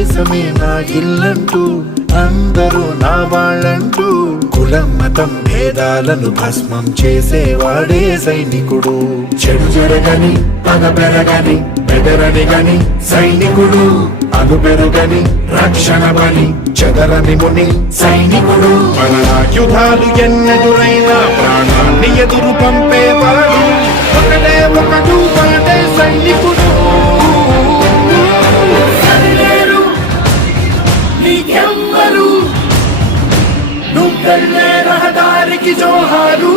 దేశమే నా ఇల్లంటూ అందరూ నా వాళ్ళంటూ కులం మతం భేదాలను భస్మం చేసేవాడే సైనికుడు. చెడు జరగని పగ పెరగని బెదరని గని సైనికుడు, అను పెరుగని రక్షణ బలి చెదరని ముని సైనికుడు. మన ఆయుధాలు ఎన్నెదురైనా ప్రాణాన్ని ఎదురు పంపేవాడు ఒకటే ఒకడు వాడే సైనికుడు. నీకెవ్వరు నువ్వెళ్ళే రహదారికి జోహారు.